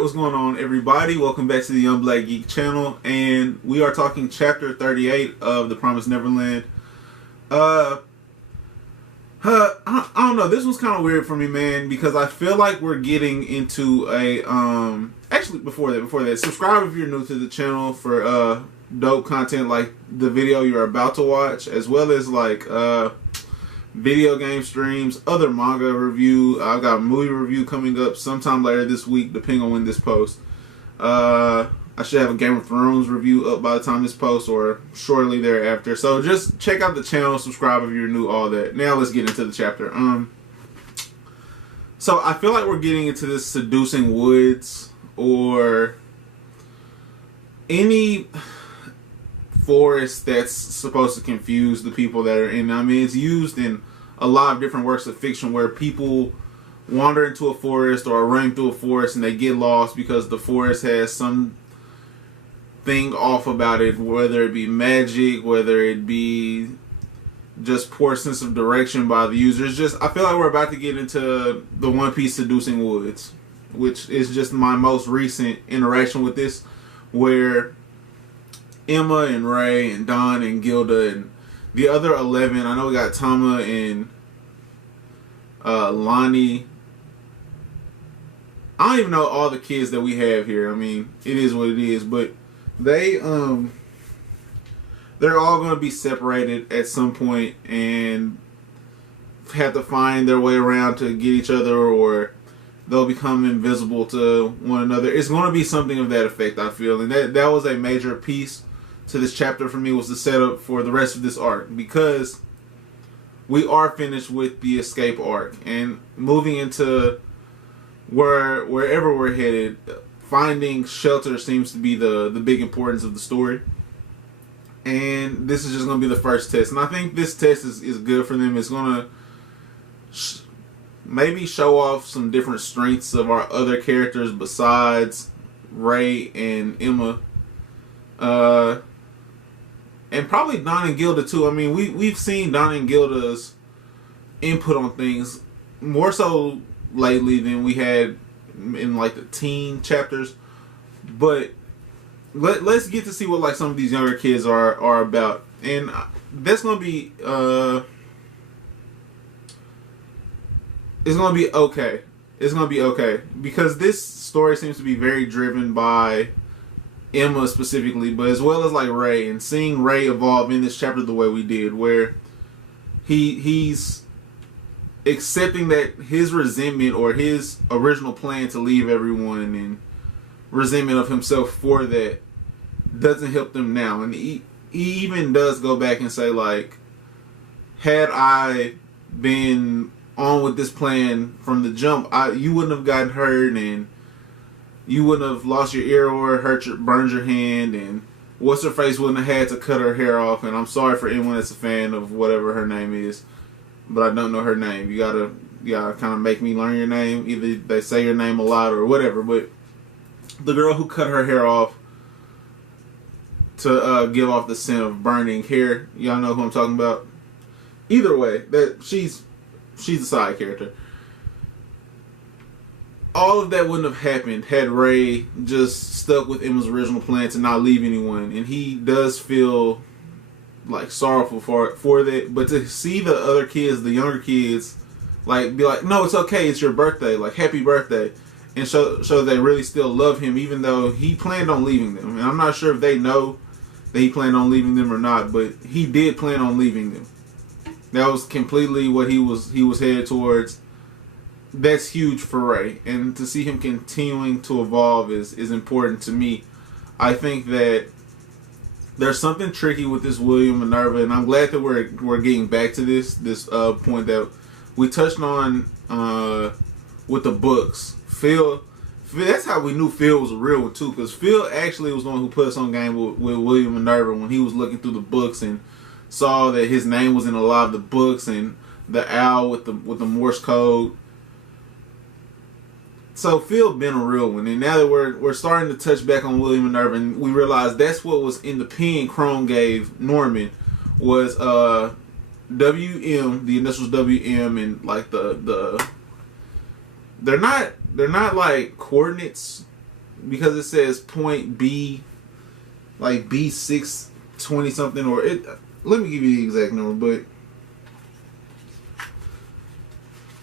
Alright, what's going on, everybody? Welcome back to the Young Black Geek channel, and we are talking chapter 38 of the Promised Neverland. I don't know, this was kind of weird for me, man, because I feel like we're getting into a, actually, before that, subscribe if you're new to the channel for, dope content like the video you're about to watch, as well as, like, video game streams, other manga review. I've got a movie review coming up sometime later this week, depending on when this posts. I should have a Game of Thrones review up by the time this posts, or shortly thereafter. So just check out the channel, subscribe if you're new, all that. Now let's get into the chapter. So I feel like we're getting into this seducing woods, or any forest that's supposed to confuse the people that are in. I mean, it's used in a lot of different works of fiction where people wander into a forest or are running through a forest and they get lost because the forest has some thing off about it, whether it be magic, whether it be just poor sense of direction by the users. Just, I feel like we're about to get into the One Piece Seducing Woods, which is just my most recent interaction with this, where Emma and Ray and Don and Gilda and the other 11, I know we got Tama and Lonnie. I don't even know all the kids that we have here. I mean, it is what it is, but they're all going to be separated at some point and have to find their way around to get each other, or they'll become invisible to one another. It's going to be something of that effect, I feel, and that was a major piece to this chapter for me, was the setup for the rest of this arc, because we are finished with the escape arc and moving into wherever we're headed. Finding shelter seems to be the big importance of the story, and this is just going to be the first test, and I think this test is good for them. It's going to maybe show off some different strengths of our other characters besides Ray and Emma. And probably Don and Gilda too. I mean, we've seen Don and Gilda's input on things more so lately than we had in like the teen chapters. But let's get to see what like some of these younger kids are about, and that's gonna be it's gonna be okay. It's gonna be okay, because this story seems to be very driven by Emma specifically, but as well as like Ray, and seeing Ray evolve in this chapter the way we did, where he's accepting that his resentment or his original plan to leave everyone and resentment of himself for that doesn't help them now. And he even does go back and say, like, had I been on with this plan from the jump, you wouldn't have gotten hurt, and you wouldn't have lost your ear or burned your hand, and what's her face wouldn't have had to cut her hair off. And I'm sorry for anyone that's a fan of whatever her name is, but I don't know her name. You gotta kind of make me learn your name. Either they say your name a lot or whatever. But the girl who cut her hair off to give off the scent of burning hair, y'all know who I'm talking about. Either way, that she's a side character. All of that wouldn't have happened had Ray just stuck with Emma's original plan to not leave anyone, and he does feel like sorrowful for that. But to see the other kids, the younger kids, like be like, no, it's okay, it's your birthday, like happy birthday, and show they really still love him, even though he planned on leaving them. And I'm not sure if they know that he planned on leaving them or not, but he did plan on leaving them. That was completely what he was headed towards. That's huge for Ray, and to see him continuing to evolve is important to me. I think that there's something tricky with this William Minerva, and I'm glad that we're getting back to this point that we touched on with the books. Phil, that's how we knew Phil was a real one too, because Phil actually was the one who put us on game with William Minerva when he was looking through the books and saw that his name was in a lot of the books, and the owl with the Morse code. So Phil been a real one, and now that we're starting to touch back on William Minerva, and we realize that's what was in the pen Crone gave Norman was WM, the initials WM, and like the they're not like coordinates because it says point B, like B620 something, or it. Let me give you the exact number, but.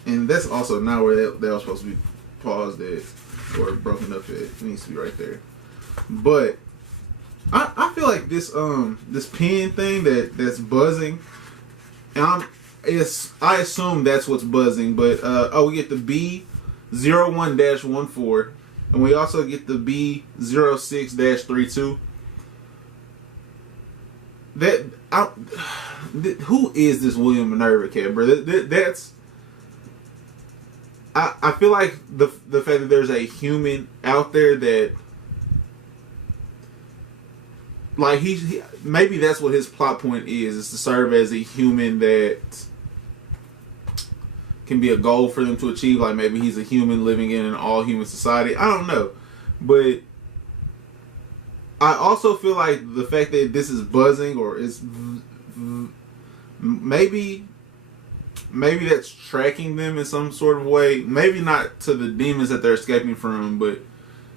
And that's also not where that was supposed to be paused at or broken up at. It needs to be right there. But I feel like this pen thing that's buzzing, and I assume that's what's buzzing. But we get the B01-14, and we also get the B06-32. Who is this William Minerva cat, bro? That's. I feel like the fact that there's a human out there that, like, he maybe that's what his plot point is to serve as a human that can be a goal for them to achieve. Like, maybe he's a human living in an all-human society. I don't know. But I also feel like the fact that this is buzzing, or is maybe that's tracking them in some sort of way. Maybe not to the demons that they're escaping from, but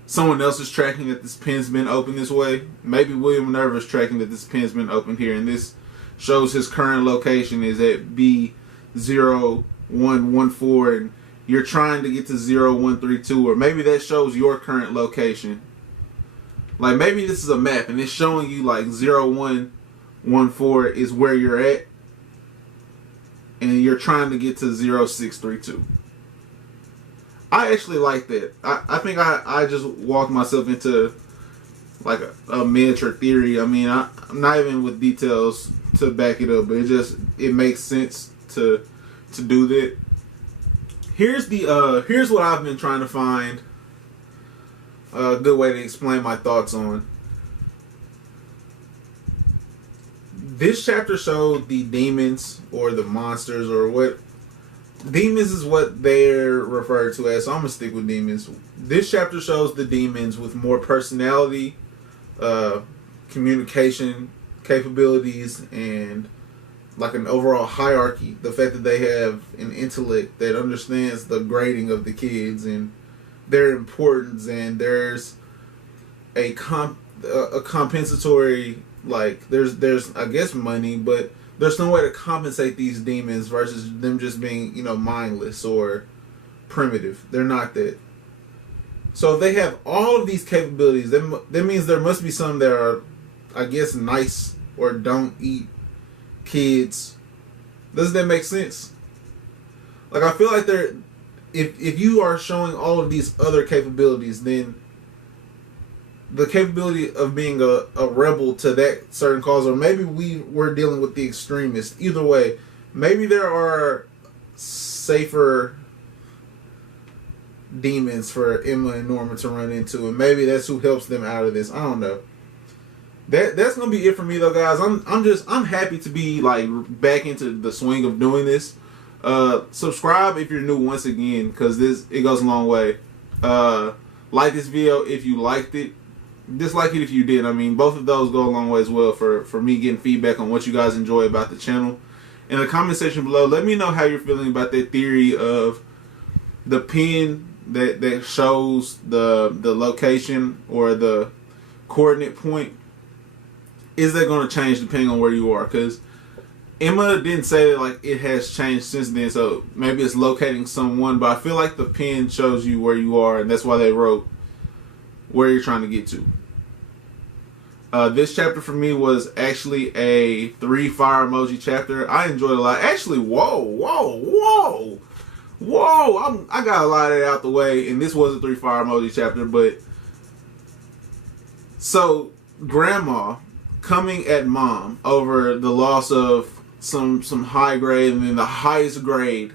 someone else is tracking that this pen's been open this way. Maybe William Minerva is tracking that this pen's been open here, and this shows his current location is at B0114, and you're trying to get to 0132, or maybe that shows your current location. Like, maybe this is a map, and it's showing you, like, 0114 is where you're at, and you're trying to get to 0632. I actually like that. I think I just walked myself into like a miniature theory. I mean, I'm not even with details to back it up, but it makes sense to do that. Here's what I've been trying to find a good way to explain my thoughts on. This chapter showed the demons, or the monsters, or what. Demons is what they're referred to as, so I'm going to stick with demons. This chapter shows the demons with more personality, communication capabilities, and like an overall hierarchy. The fact that they have an intellect that understands the grading of the kids and their importance, and there's a compensatory, like, there's I guess money, but there's no way to compensate these demons versus them just being, mindless or primitive. They're not that. So if they have all of these capabilities, that means there must be some that are, I guess, nice or don't eat kids. Doesn't that make sense? Like, I feel like if you are showing all of these other capabilities, then the capability of being a rebel to that certain cause, or maybe we're dealing with the extremists. Either way, maybe there are safer demons for Emma and Norman to run into, and maybe that's who helps them out of this. I don't know. That's gonna be it for me, though, guys. I'm happy to be like back into the swing of doing this. Subscribe if you're new once again, because it goes a long way. Like this video if you liked it. Dislike it if you did. I mean, both of those go a long way as well for me getting feedback on what you guys enjoy about the channel. In the comment section below, let me know how you're feeling about that theory of the pin that shows the location or the coordinate point. Is that going to change depending on where you are? Because Emma didn't say that, like, it has changed since then, so maybe it's locating someone, but I feel like the pin shows you where you are, and that's why they wrote where you're trying to get to. This chapter for me was actually a 3 fire emoji chapter. I enjoyed it a lot. Actually, whoa! I got a lot of that out the way, and this was a 3 fire emoji chapter. But so grandma coming at mom over the loss of some high grade, and then the highest grade,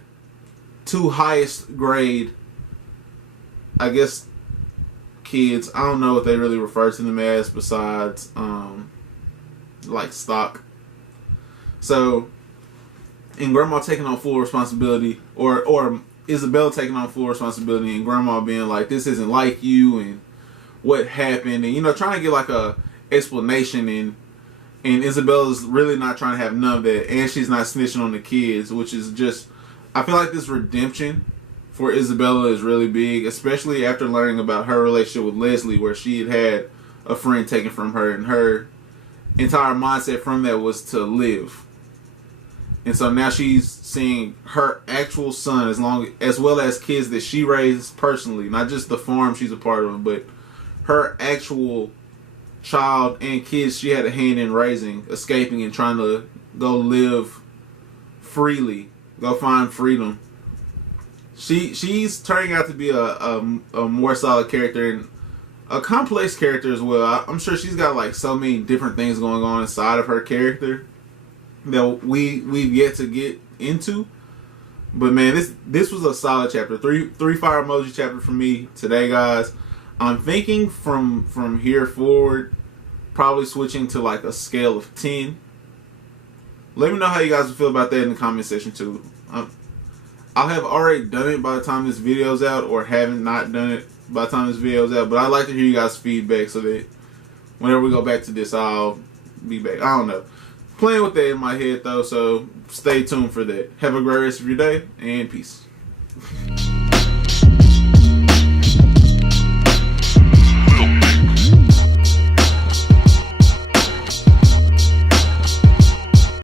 2 highest grade, I guess, kids. I don't know what they really refer to them as besides like stock. So, and grandma taking on full responsibility, or Isabella taking on full responsibility, and grandma being like, this isn't like you, and what happened, and trying to get like a explanation, and Isabella's really not trying to have none of that, and she's not snitching on the kids, which is just, I feel like this redemption for Isabella is really big, especially after learning about her relationship with Leslie, where she had a friend taken from her, and her entire mindset from that was to live. And so now she's seeing her actual son, as well as kids that she raised personally, not just the farm she's a part of, but her actual child and kids she had a hand in raising, escaping and trying to go live freely, go find freedom. She's turning out to be a more solid character and a complex character as well. I'm sure she's got like so many different things going on inside of her character that we've yet to get into. But man, this was a solid chapter. Three fire emoji chapter for me today, guys. I'm thinking from here forward, probably switching to like a scale of 10. Let me know how you guys feel about that in the comment section too. I'll have already done it by the time this video's out, or haven't not done it by the time this video's out. But I'd like to hear you guys' feedback so that whenever we go back to this, I'll be back. I don't know. Playing with that in my head though, so stay tuned for that. Have a great rest of your day, and peace.